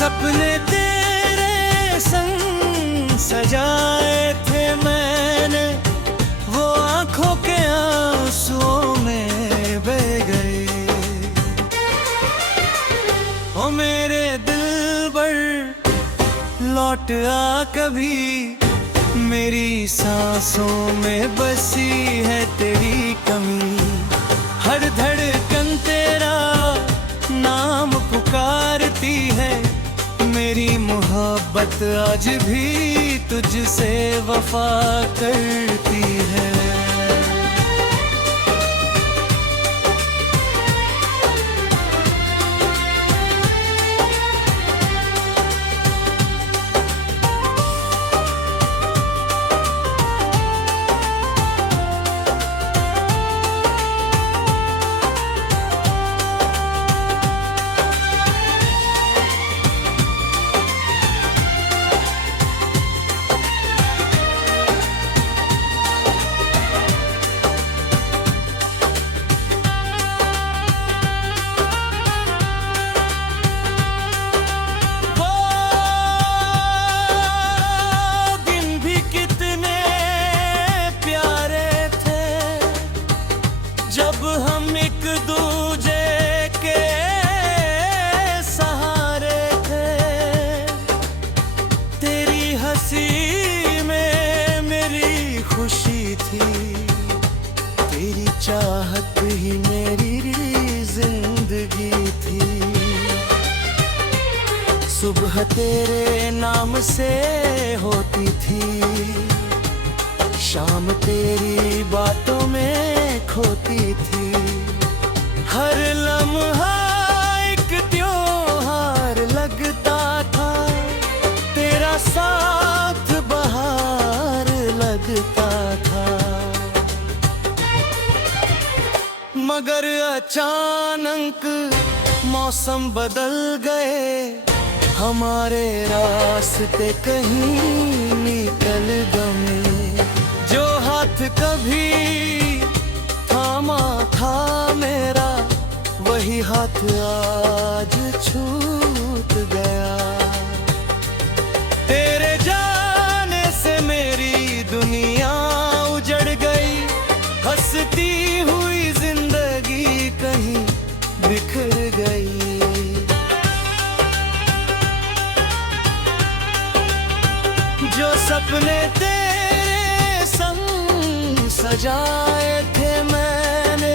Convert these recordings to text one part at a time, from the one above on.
सपने तेरे संग सजाए थे मैंने, वो आंखों के आंसुओं में बह गए। ओ मेरे दिलबर लौट आ कभी, मेरी सांसों में बसी है तेरी कमी। हर धड़कन तेरा नाम पुकारती है, मेरी मोहब्बत आज भी तुझसे वफा करती है। जब हम एक दूजे के सहारे थे, तेरी हंसी में मेरी खुशी थी, तेरी चाहत ही मेरी जिंदगी थी। सुबह तेरे नाम से होती थी, शाम तेरी बातों में खोती थी। हर लम्हा एक त्योहार लगता था, तेरा साथ बहार लगता था। मगर अचानक मौसम बदल गए, हमारे रास्ते कहीं निकल गए। जो हाथ कभी थामा था मेरा, वही हाथ आज छूट गया। तेरे जाने से मेरी दुनिया उजड़ गई, हंसती हुई जिंदगी कहीं बिखर गई। जो सपने तेरे संग सजाए थे मैंने,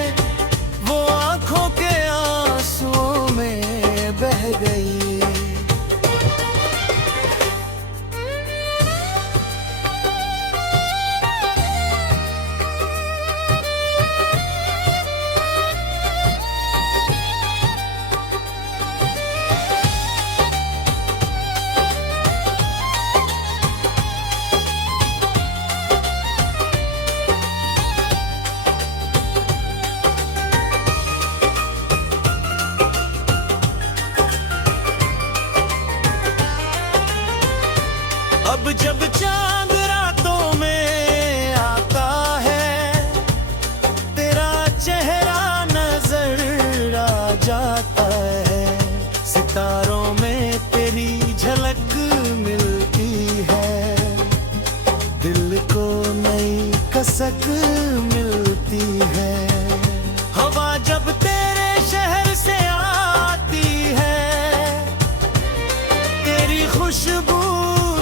वो आंखों के आंसुओं में बह गई। अब जब चांद रातों में आता है, तेरा चेहरा नजर आ जाता है। सितारों में तेरी झलक मिलती है, दिल को नई कसक मिलती है। हवा जब तेरे शहर से आती है, तेरी खुशबू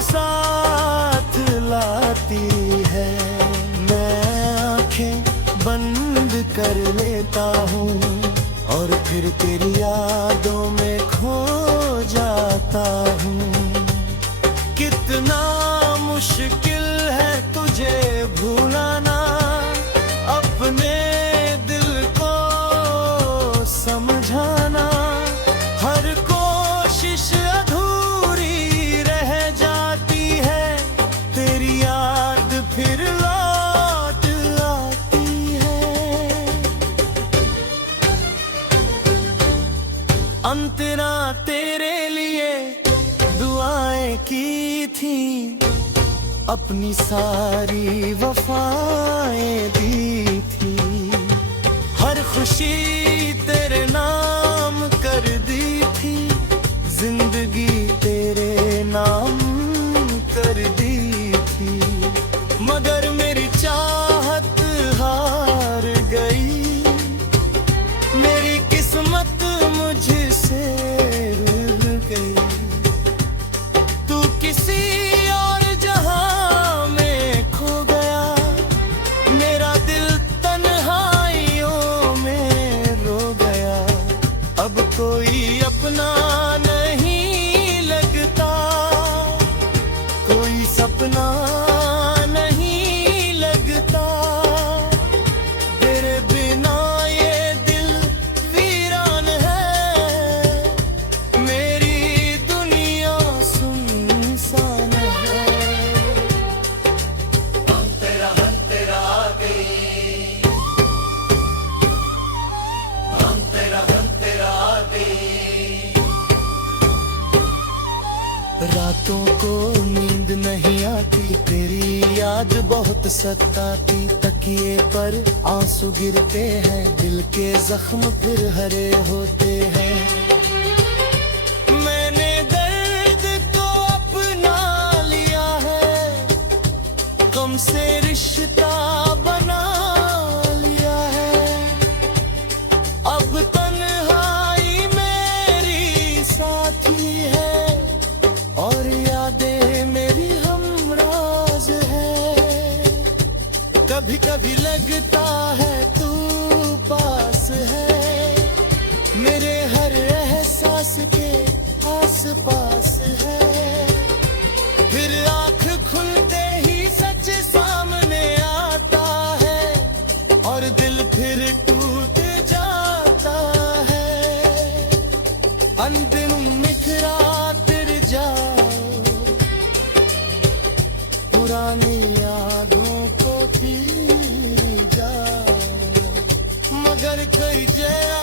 साथ लाती है। मैं आंखें बंद कर लेता हूँ और फिर तेरी यादों में खो जाता हूँ। कितना मुश्किल है तुझे भुलाना, अपने दिल को समझाना। हर कोशिश अधूरी रह जाती है, तेरी याद फिर लौट आती है। अंतरा तेरे लिए दुआएं की थी, अपनी सारी वफाएं दी थी। हर खुशी तेरे नाम कर दी थी, जिंदगी सपना नहीं लगता, कोई सपना नहीं लगता, तेरे बिना ये दिल वीरान है, मेरी दुनिया सुनसान है। हम तेरा आ गई, हम तेरा आ गई। रातों को नींद नहीं आती, तेरी याद बहुत सताती, तकिए पर आंसू गिरते हैं, दिल के जख्म फिर हरे होते हैं। मैंने दर्द को अपना लिया है, गम से रिश्ता बना लिया है, अब तन्हाई मेरी साथी है, और यादें मेरी हमराज है। कभी कभी लगता है तू पास है, मेरे हर एहसास के आस पास है, फिर आँख खुलते ही सच सामने आता है, और दिल फिर टूट जाता है। अंतिम निखरा फिर जाओ, पुरानी यादों को पी जाओ, मगर कोई जया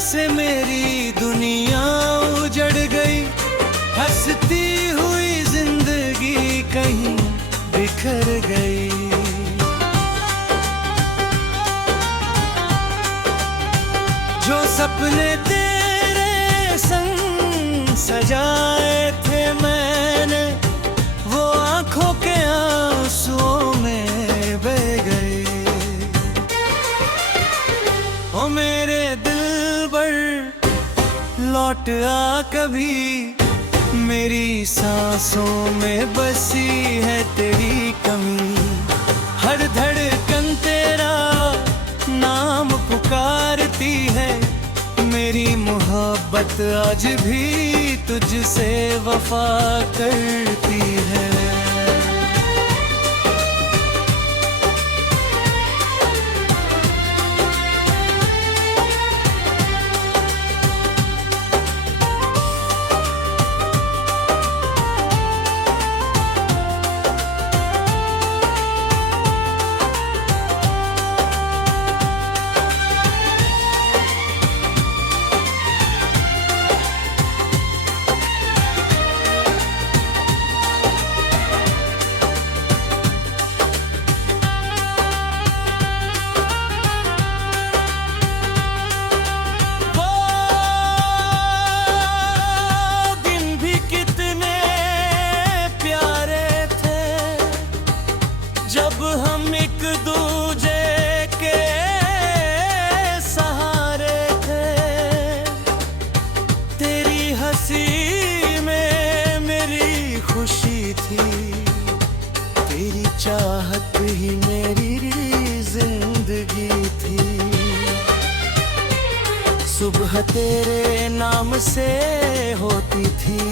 से मेरी दुनिया उजड़ गई, हंसती हुई जिंदगी कहीं बिखर गई। जो सपने तेरे संग सजाए थे मैंने, वो आंखों के आंसुओं में बह गए। ओ मेरे लौट आ कभी, मेरी सांसों में बसी है तेरी कमी, हर धड़कन तेरा नाम पुकारती है, मेरी मोहब्बत आज भी तुझसे वफा करती है। जब हम एक दूजे के सहारे थे, तेरी हंसी में मेरी खुशी थी, तेरी चाहत ही मेरी जिंदगी थी। सुबह तेरे नाम से होती थी,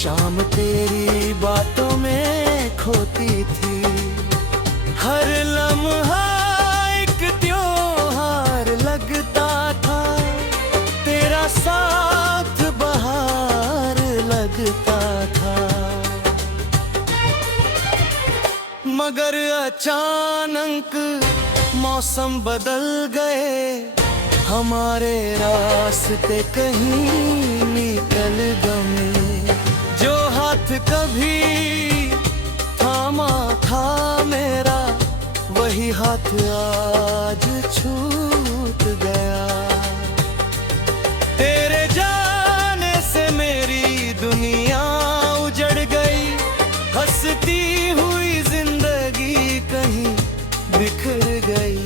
शाम तेरी बातों में खोती थी, हर लम्हा एक त्योहार लगता था, तेरा साथ बहार लगता था। मगर अचानक मौसम बदल गए, हमारे रास्ते कहीं निकल गए। जो हाथ कभी थामा था मेरा, वही हाथ आज छूट गया। तेरे जाने से मेरी दुनिया उजड़ गई, हंसती हुई जिंदगी कहीं बिखर गई।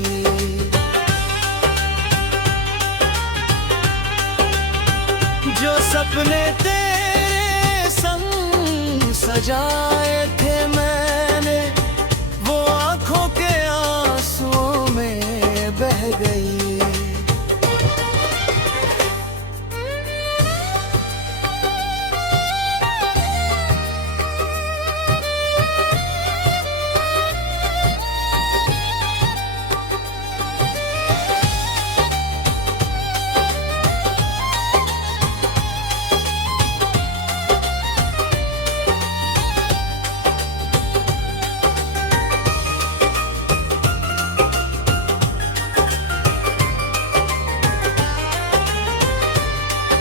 जो सपने तेरे संग सजाए थे मैंने, वो आंखों के आंसुओं में बह गई।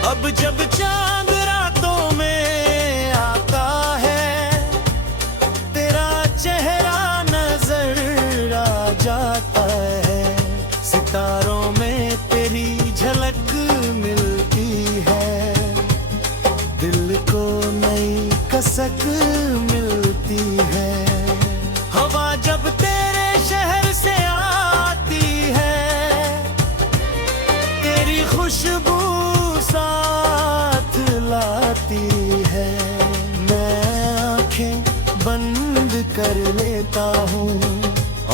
अब जब चांद रातों में आता है, तेरा चेहरा नजर आ जाता है। सितारों में तेरी झलक मिलती है, दिल को नई कसक मिलती है। हवा जब तेरे शहर से आती है, तेरी खुशबू साथ लाती है। मैं आंखें बंद कर लेता हूँ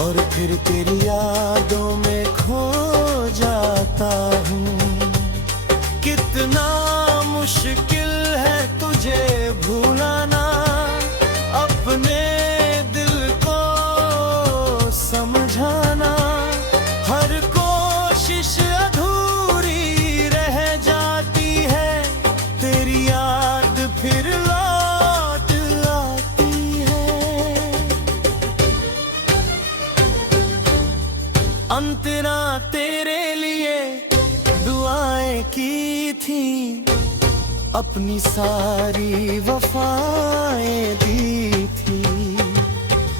और फिर तेरी यादों में खो जाता हूँ। कितना मुश्किल है तुझे भुलाना, अपने दिल को समझाना। हर कोशिश अधूरी रह जाती है, तेरी याद फिर लौट आती है। अंतरा तेरे लिए दुआएं की थी, अपनी सारी वफाएं दी थी।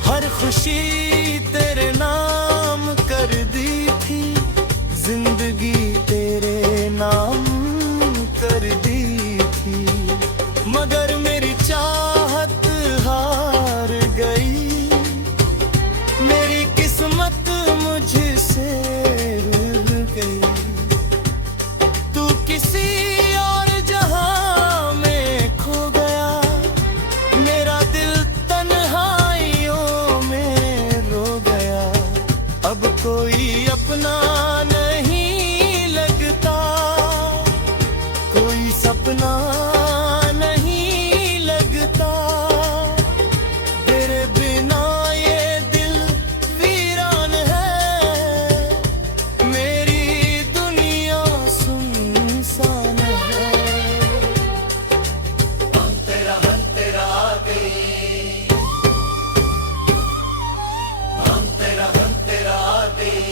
हर खुशी तेरे नाम कर दी थी, जिंदगी तेरे नाम कर दी थी। मगर मेरी चाहत हार गई, मेरी किस्मत मुझसे रुल गई। तू किसी और जहां में खो गया, मेरा दिल तन्हाइयों में रो गया। अब कोई अपना नहीं लगता, कोई सपना नहीं लगता। तेरे बिना ये दिल वीरान है, मेरी दुनिया सुनसान है। हम तेरा आ गई, हम तेरा आ गई।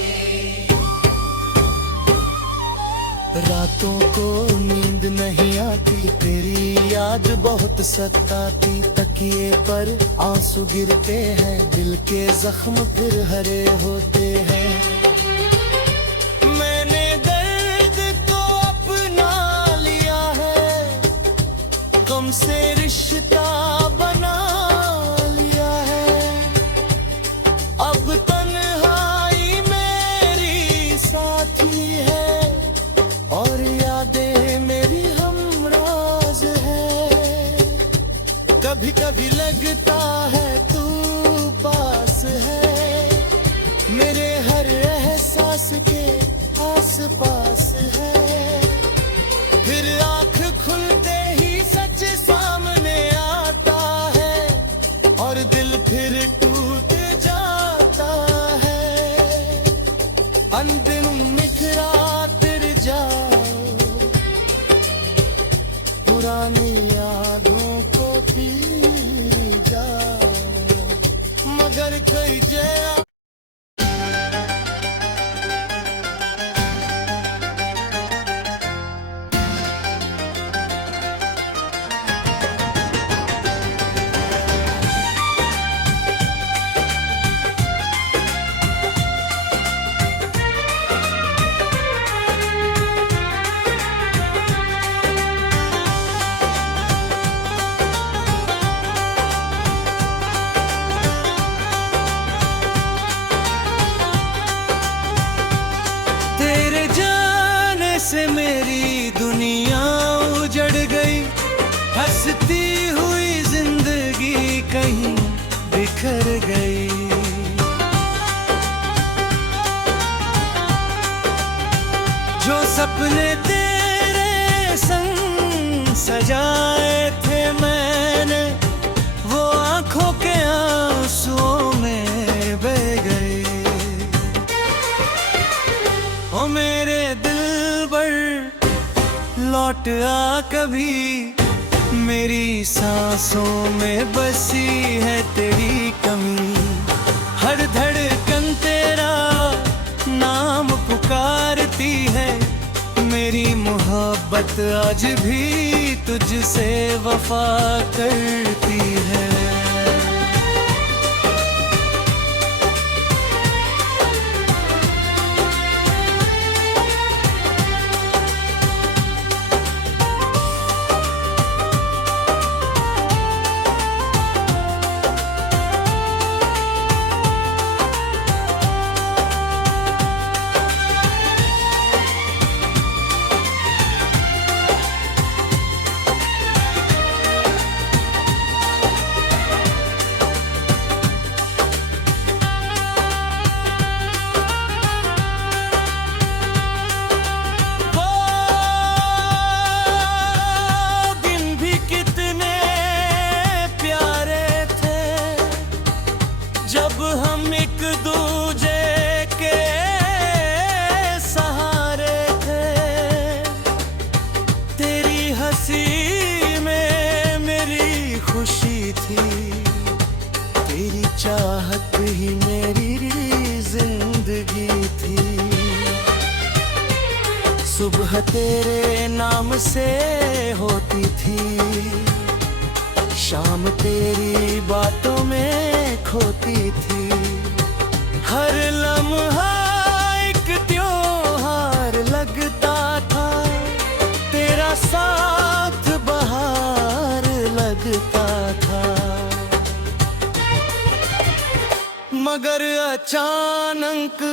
रातों को नींद नहीं आती, तेरी याद बहुत सताती। तकिए पर आंसू गिरते हैं, दिल के जख्म फिर हरे होते हैं। मैंने दर्द को अपना लिया है, गम से रिश्ता बना लिया है। अब तन्हाई मेरी साथी है, और यादें मेरी हमराज है। कभी कभी लगता है तू पास है, मेरे हर एहसास के आस पास है। फिर आँख खुलते ही सच सामने आता है, और दिल फिर टूट जाता है। अंतिम निखरा फिर जाओ, पुरानी यादों को पी जाओ। मगर कई जया सपने तेरे संग सजाए थे मैंने, वो आंखों के आंसुओं में बह गए। ओ मेरे दिलबर लौट आ कभी, मेरी सांसों में बसी है तेरी कमी। हर धड़कन तेरा नाम पुकारती है, मेरी मोहब्बत आज भी तुझसे वफा करती है। जब हम एक दूजे के सहारे थे, तेरी हंसी में मेरी खुशी थी, तेरी चाहत ही मेरी जिंदगी थी। सुबह तेरे नाम से होती थी, शाम तेरी बातों में खोती थी। हर लम्हा एक त्योहार लगता था, तेरा साथ बहार लगता था। मगर अचानक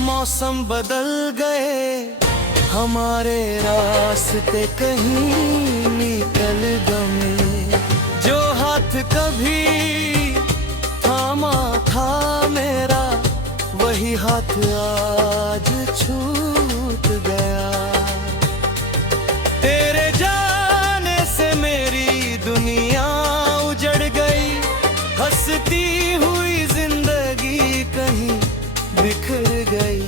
मौसम बदल गए, हमारे रास्ते कहीं निकल गए। जो हाथ कभी थामा था मेरा, वही हाथ आज छूट गया। तेरे जाने से मेरी दुनिया उजड़ गई, हंसती हुई जिंदगी कहीं बिखर गई।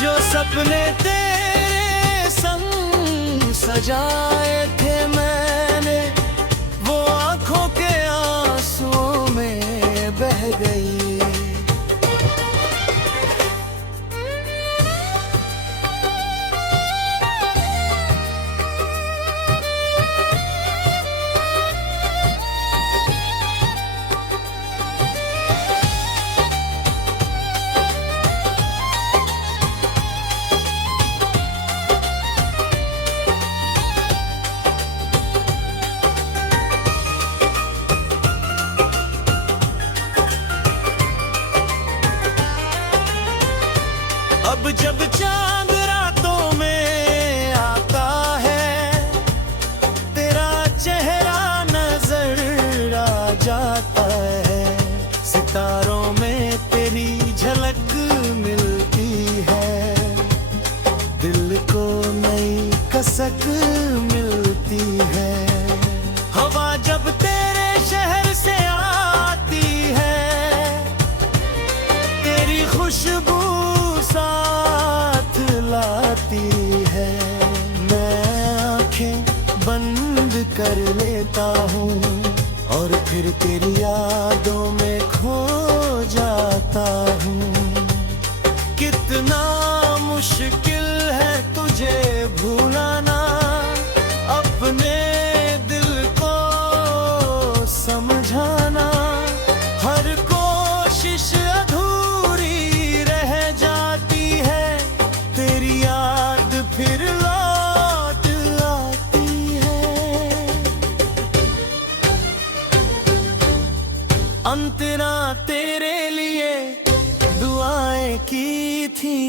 जो सपने तेरे संग सजाए थे मैंने, वो आंखों के आंसुओं में बह गई। अब जब चांद रातों में आता है, तेरा चेहरा नजर आ जाता है। सितारों में तेरी झलक मिलती है, दिल को नई कसक मिलती है। हवा जब तेरे शहर से आती है, तेरी खुशबू साथ लाती है। मैं आंखें बंद कर लेता हूँ और फिर तेरी यादों में खो जाता हूँ। कितना मुश्किल है तुझे भुलाना, अपने दिल को समझाना। हर कोशिश अधूरी रह जाती है, तेरी याद फिर लौट आती है। अंतरा तेरे लिए दुआएं की थी,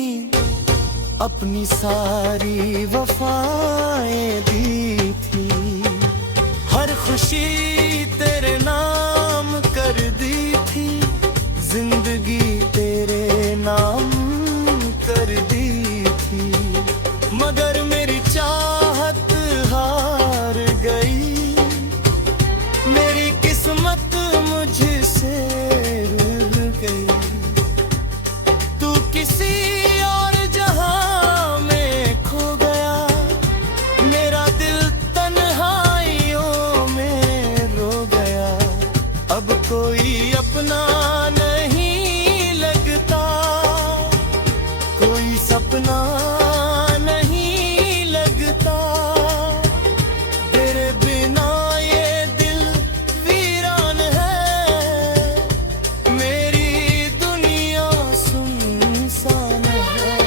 अपनी सारी वफाएं दी थी। हर खुशी तेरे नाम कर दी थी, जिंदगी सपना नहीं लगता, कोई सपना नहीं लगता, तेरे बिना ये दिल वीरान है, मेरी दुनिया सुनसान है।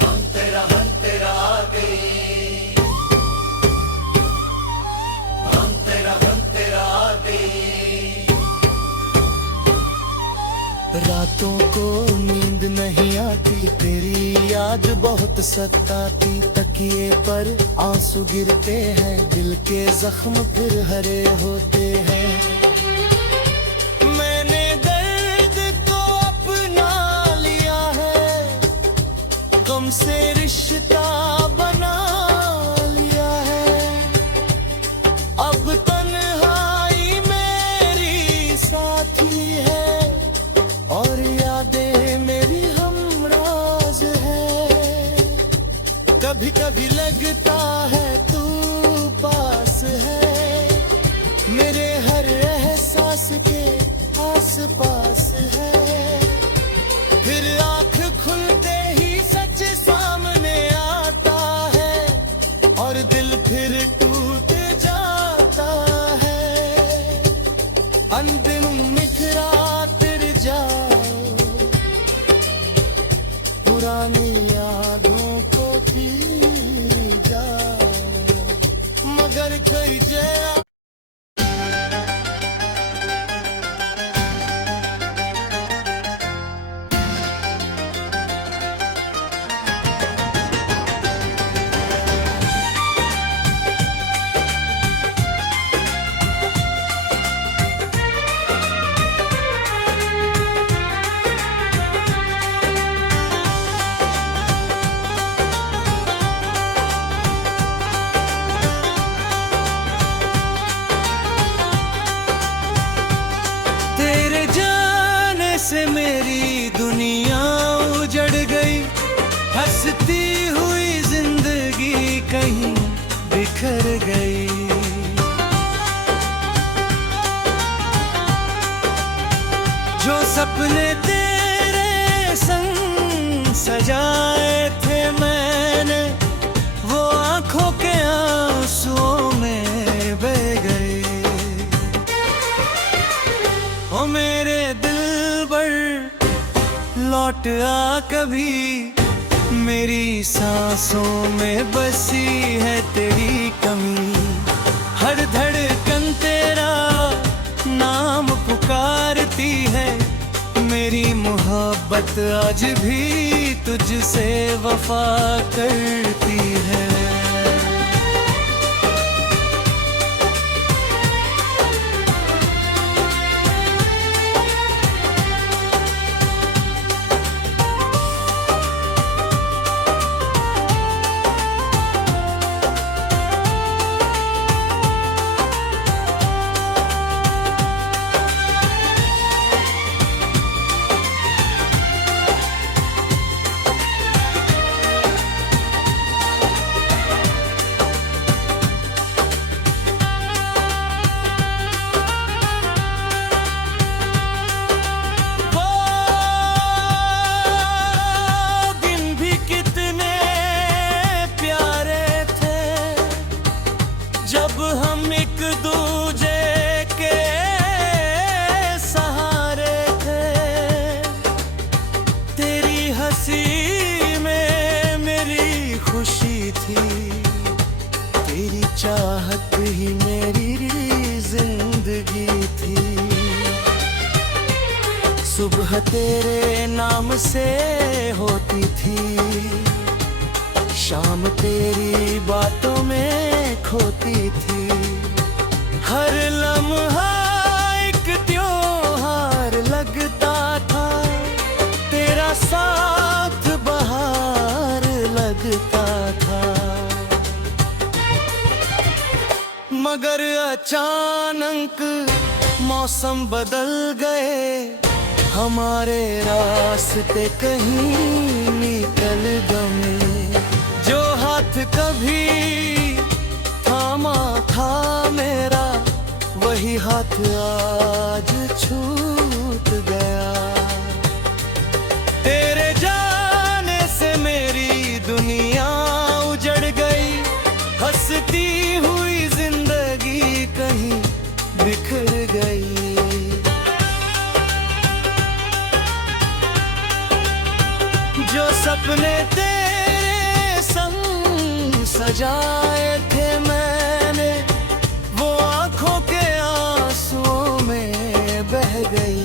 हम तेरा आ गई, हम तेरा आ गई। रातों को नींद नहीं आती, तेरी याद बहुत सताती, तकिए पर आंसू गिरते हैं, दिल के जख्म फिर हरे होते हैं। मैंने दर्द को अपना लिया है, गम से रिश्ता बना लिया है, अब तन्हाई मेरी साथी है, और यादें मेरी हमराज है। कभी कभी लगता है तू पास है, मेरे हर एहसास के आस पास है, फिर आँख खुलते ही सच सामने आता है, और दिल फिर टूट जाता है। अंतिम निखरा फिर जाओ, पुरानी यादों को पी जाओ, मगर कोई जया से मेरी दुनिया उजड़ गई, हंसती हुई जिंदगी कहीं बिखर गई। जो सपने तेरे संग सजाए थे मैंने, वो आंखों के आंसुओं में बह गए। ओ मेरे लौट आ कभी, मेरी सांसों में बसी है तेरी कमी, हर धड़कन तेरा नाम पुकारती है, मेरी मोहब्बत आज भी तुझसे वफा करती है। जब हम एक दूजे के सहारे थे, तेरी हंसी में मेरी खुशी थी, तेरी चाहत ही मेरी जिंदगी थी। सुबह तेरे नाम से होती थी, शाम तेरी बातों में खोती थी, हर लम्हा एक त्योहार लगता था, तेरा साथ बहार लगता था। मगर अचानक मौसम बदल गए, हमारे रास्ते कहीं निकल गए। जो हाथ कभी थामा था मेरा, वही हाथ आज छूट गया। तेरे जाने से मेरी दुनिया उजड़ गई, हंसती हुई जिंदगी कहीं बिखर गई। जो सपने तेरे संग सजाए थे मैंने, वो आंखों के आंसुओं में बह गई।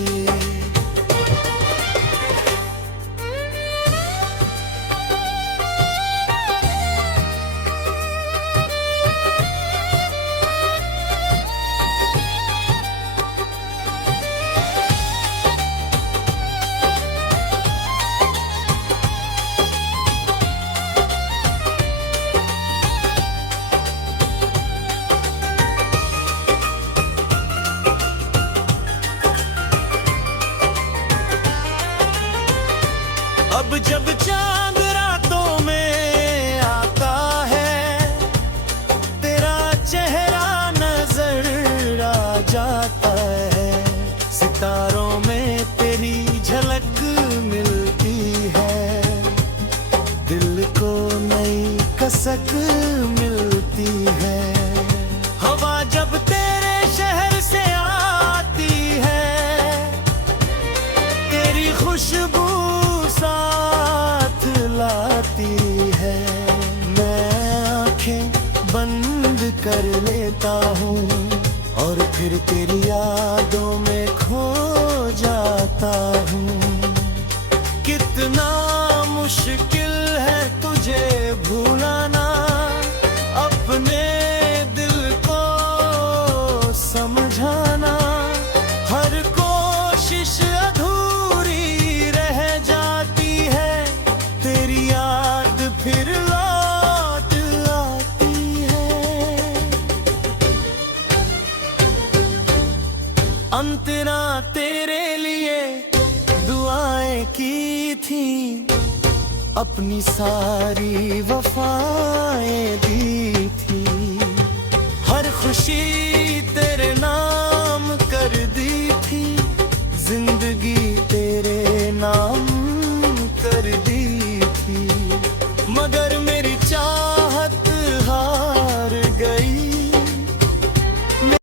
अब जब चांद रातों में आता है, तेरा चेहरा नजर आ जाता है। सितारों में तेरी झलक मिलती है, दिल को नई कसक मिलती है। हवा जब तेरे शहर से आती है, तेरी खुशबू साथ लाती है। मैं आंखें बंद कर लेता हूँ और फिर तेरी यादों में खो जाता हूँ। कितना मुश्किल है तुझे भुलाना, अपने दिल को समझाना। हर कोशिश अधूरी रह जाती है, तेरी याद फिर लौट आती है। अंतरा तेरे लिए दुआएं की थी, अपनी सारी वफाएं दी थी। हर खुशी